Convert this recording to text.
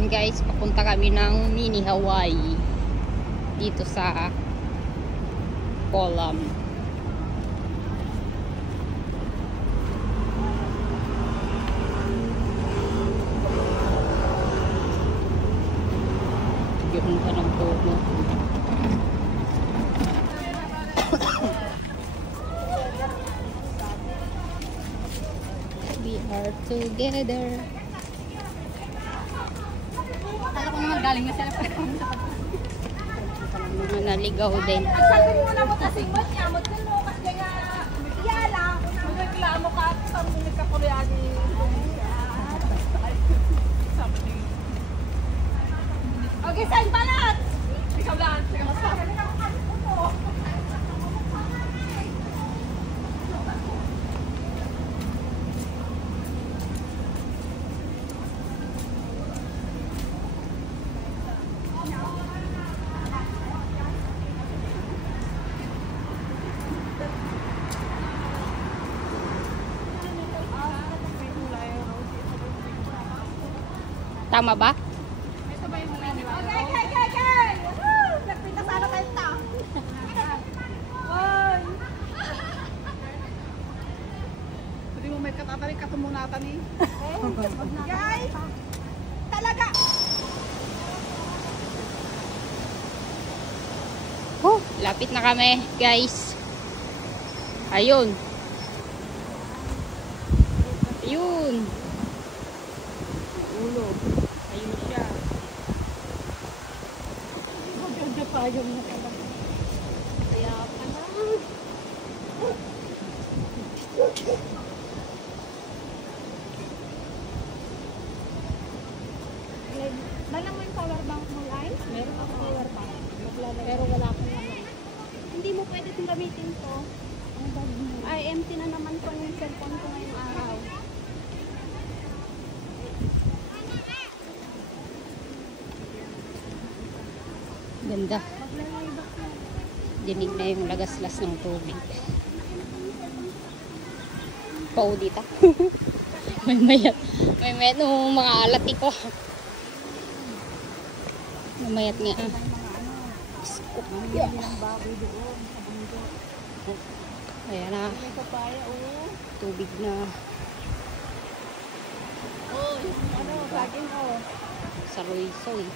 Ayan guys, papunta kami ng mini Hawaii dito sa Kolam. Yung ka ng puno. We are together. Kala ko naman galing na sila. Mga naligaw din. Sabi mo na mo kasi mo niya, mo tulo kasi nga iyala, magreklamo ka at sa mga kapuryani. Okay, saan balat? Ikaw lang, sige mas pa. Tama ba? Ito ba yung mga nila? Okay. Nagpinta sana tayo ta. Oy! Pwede mo may katatari ka tumunatan eh. Guys! Talaga! Oh, lapit na kami, guys. Ayun. Ayun. Ulo. Ayun siya. Maganda pa yung nakala. Kaya pa na. Dalang mo yung power bank mo, Lai? Meron ako power bank. Pero wala akong naman. Hindi mo pwede kong gamitin to. Ay, empty na naman po yung cellphone ko ngayong araw. Ganda. Dinig na yung lagaslas ng tubig. Paudita. May mayat. May mayat ng mga alati ko. May mayat nga. Yeah. Ayan na. Tubig na. Oh, ano, laging oh. Saroy-soy.